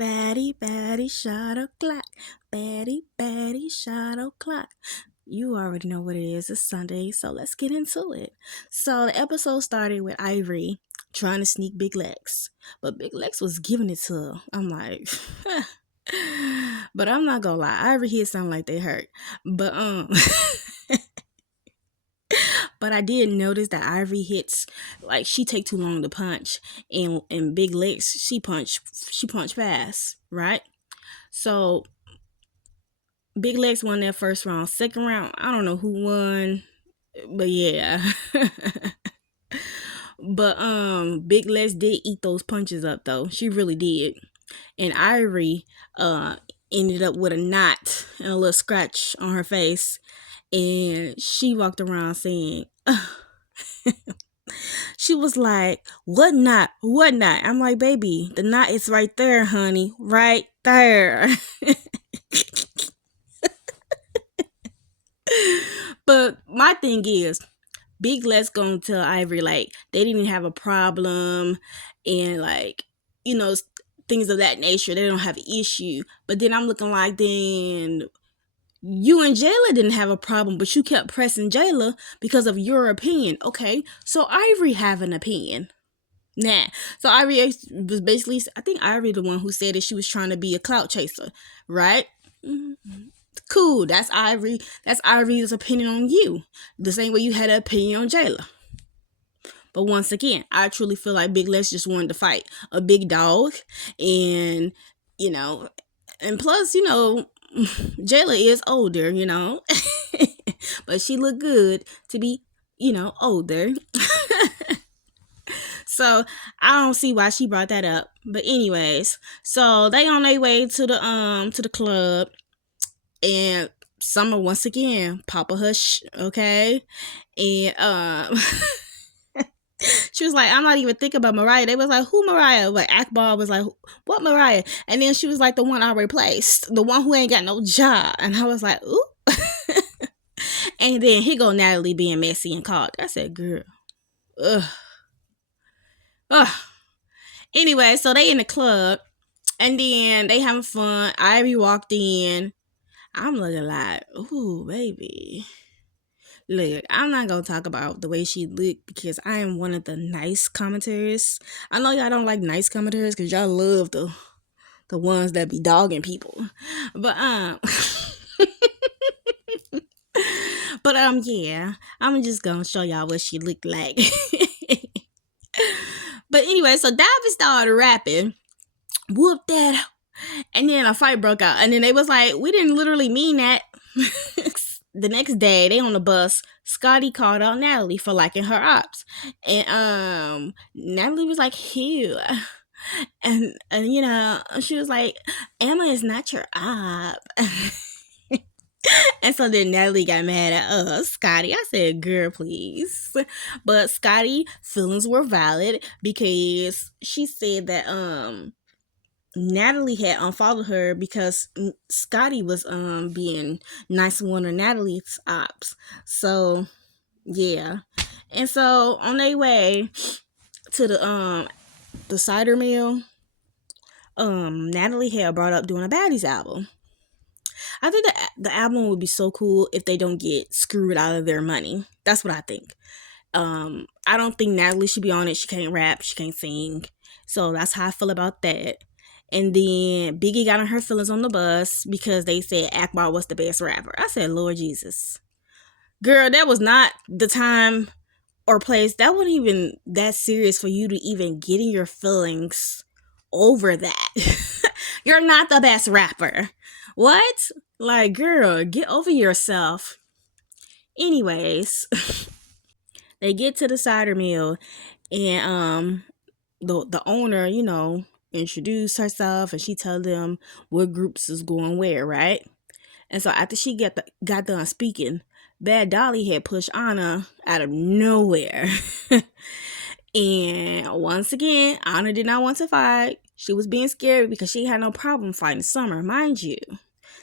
Batty, batty, shot o'clock. Batty, batty, shot o'clock. You already know what it is. It's Sunday, so let's get into it. So the episode started with Ivory trying to sneak Big Lex, but Big Lex was giving it to her. I'm like, but I'm not gonna lie, Ivory here sound like they hurt, but but I did notice that Ivory hits like she take too long to punch, and Big Lex she punch fast, right? So Big Lex won that first round. Second round, I don't know who won, but yeah. But Big Lex did eat those punches up though. She really did. And Ivory uh ended up with a knot and a little scratch on her face. And she walked around saying, she was like, "What knot? What knot?" I'm like, "Baby, the knot is right there, honey. Right there." But my thing is, Big Lex gonna tell Ivory like they didn't have a problem and like, you know, things of that nature. They don't have an issue. But then I'm looking like, then you and Jayla didn't have a problem, but you kept pressing Jayla because of your opinion. Okay, so Ivory have an opinion. Nah. So Ivory was basically, I think Ivory the one who said that she was trying to be a clout chaser, right? Mm-hmm. Cool. That's Ivory. That's Ivory's opinion on you. The same way you had an opinion on Jayla. But once again, I truly feel like Big Lex just wanted to fight a big dog, and you know, and plus, Jayla is older, but she looked good to be, older. So I don't see why she brought that up. But anyways, so they on their way to the club, and Summer once again Papa Hush, okay, and she was like, "I'm not even thinking about Mariah." They was like, "Who Mariah?" But Akbar was like, "What Mariah?" And then she was like, "The one I replaced, the one who ain't got no job." And I was like, "Ooh." And then here go Natalie being messy and called. I said, "Girl, ugh, ugh." Anyway, so they in the club, and then they having fun. Ivy walked in. I'm looking like, "Ooh, baby." Look, I'm not gonna talk about the way she looked because I am one of the nice commenters. I know y'all don't like nice commenters because y'all love the ones that be dogging people. But yeah, I'm just gonna show y'all what she looked like. But anyway, so David started rapping, whoop that, and then a fight broke out, and then they was like, "We didn't literally mean that." The next day, they on the bus. Scotty called out Natalie for liking her ops, and Natalie was like, "Ew," and she was like, "Emma is not your op." And so then Natalie got mad at Scotty. I said, "Girl, please." But Scotty feelings were valid because she said that Natalie had unfollowed her because Scotty was being nice to one of Natalie's ops. So yeah. And so on their way to the cider mill, Natalie had brought up doing a Baddies album. I think the album would be so cool if they don't get screwed out of their money. That's what I think. I don't think Natalie should be on it. She can't rap, she can't sing. So that's how I feel about that. And then Biggie got on her feelings on the bus because they said Akbar was the best rapper. I said, Lord Jesus. Girl, that was not the time or place. That wasn't even that serious for you to even get in your feelings over that. You're not the best rapper. What? Like, girl, get over yourself. Anyways, they get to the cider mill, and the owner, introduced herself, and she tell them what groups is going where, right? And so after she got done speaking, Bad Dolly had pushed Anna out of nowhere. And once again, Anna did not want to fight. She was being scared because she had no problem fighting Summer, mind you.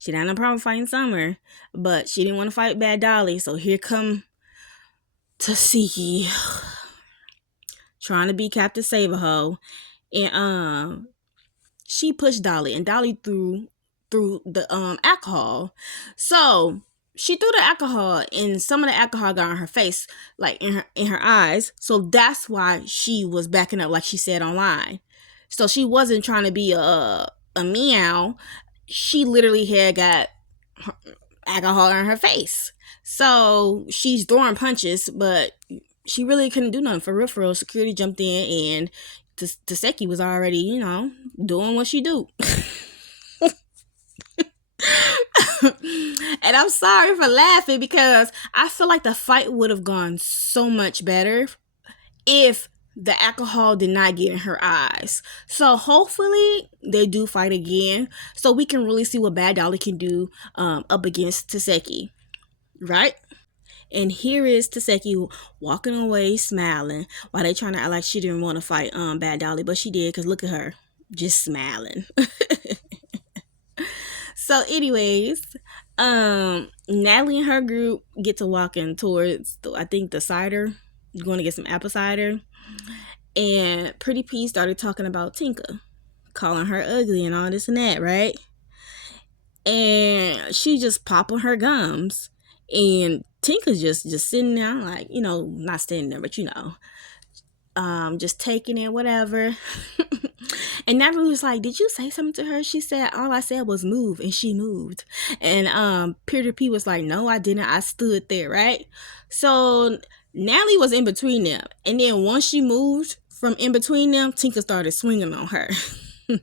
She didn't have no problem fighting Summer, but she didn't want to fight Bad Dolly. So here come Tasiki trying to be Captain Save-A-Ho. And she pushed Dolly, and Dolly threw the alcohol. So she threw the alcohol, and some of the alcohol got on her face, like in her eyes. So that's why she was backing up, like she said online. So she wasn't trying to be a meow. She literally had got alcohol in her face. So she's throwing punches, but she really couldn't do nothing. For real, for real. Security jumped in, and Taseki was already, doing what she do. And I'm sorry for laughing because I feel like the fight would have gone so much better if the alcohol did not get in her eyes. So hopefully they do fight again, so we can really see what Bad Dolly can do up against Taseki, right? And here is Taseki walking away smiling while they trying to act like she didn't want to fight Bad Dolly, but she did, because look at her, just smiling. So anyways, Natalie and her group get to walking towards I think the cider, going to get some apple cider, and Pretty P started talking about Tinka, calling her ugly and all this and that, right? And she just popping her gums, and Tinka's just sitting there, like, not standing there, but just taking it, whatever. And Natalie was like, "Did you say something to her?" She said, "All I said was move," and she moved. And Peter P was like, "No, I didn't. I stood there," right? So Natalie was in between them, and then once she moved from in between them, Tinka started swinging on her. And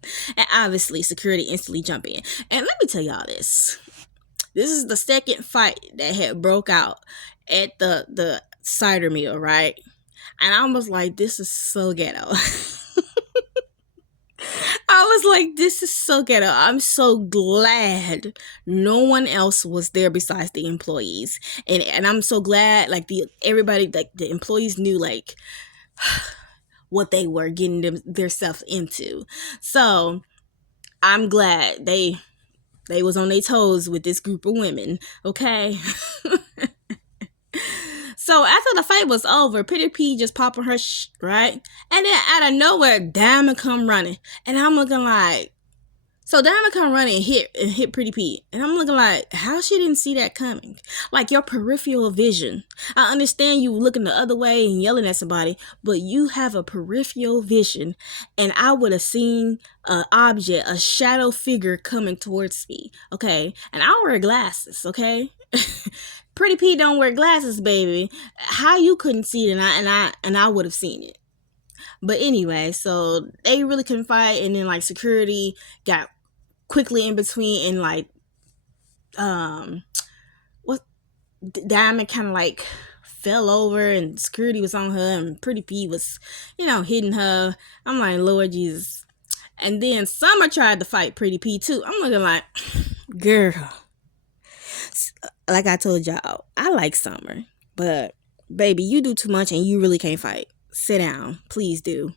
obviously security instantly jumped in. And let me tell y'all this. This is the second fight that had broke out at the cider mill, right? And I was like, this is so ghetto. I was like, this is so ghetto. I'm so glad no one else was there besides the employees. And I'm so glad, like, everybody, like, the employees knew, like, what they were getting themselves into. So I'm glad they was on their toes with this group of women, okay? So after the fight was over, Pretty P just popping her right? And then out of nowhere, Diamond come running. And I'm looking like, so Diamond come running and hit Pretty P. And I'm looking like, how she didn't see that coming? Like, your peripheral vision. I understand you looking the other way and yelling at somebody, but you have a peripheral vision. And I would have seen an object, a shadow figure coming towards me, okay? And I don't wear glasses, okay? Pretty P don't wear glasses, baby. How you couldn't see it and I would have seen it. But anyway, so they really couldn't fight, and then, like, security got quickly in between, and, like, what, Diamond kind of, like, fell over, and security was on her, and Pretty P was, hitting her. I'm like, Lord Jesus. And then Summer tried to fight Pretty P too. I'm looking like, girl, like I told y'all, I like Summer, but baby, you do too much and you really can't fight. Sit down, please do.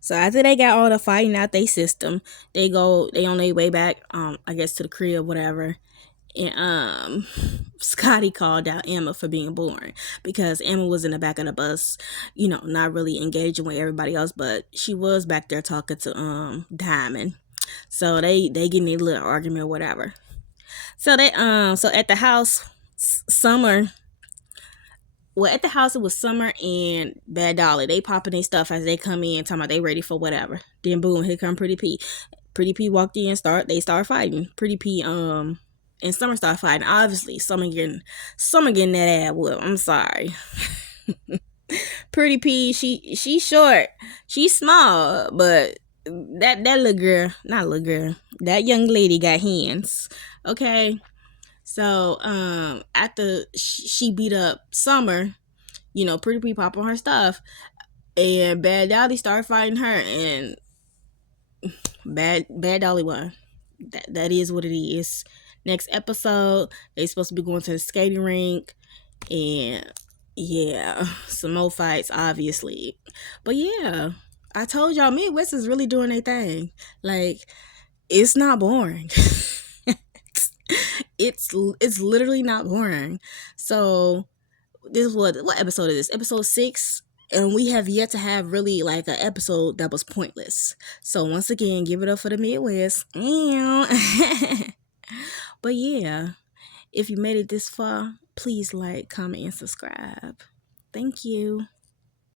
So after they got all the fighting out their system, they on their way back, I guess, to the crib, whatever. And Scotty called out Emma for being boring, because Emma was in the back of the bus, not really engaging with everybody else, but she was back there talking to Diamond. So they getting a little argument or whatever. So so at the house, at the house, it was Summer and Bad Dolly. They popping their stuff as they come in, talking about they ready for whatever. Then boom, here come Pretty P. Pretty P walked in, they start fighting. Pretty P and Summer start fighting. Obviously, Summer getting that ass whoop. I'm sorry. Pretty P, she short, she's small, but that that young lady got hands. Okay. So after she beat up Summer, Pretty P pop on her stuff, and Bad Dolly started fighting her, and Bad Dolly won. That is what it is. Next episode, they supposed to be going to the skating rink, and yeah, some more fights, obviously. But yeah, I told y'all, Midwest is really doing their thing. Like, it's not boring. It's literally not boring. So this is what episode is this? Episode 6, And we have yet to have really like an episode that was pointless. So once again, give it up for the Midwest. But yeah, if you made it this far, please like, comment, and subscribe. Thank you.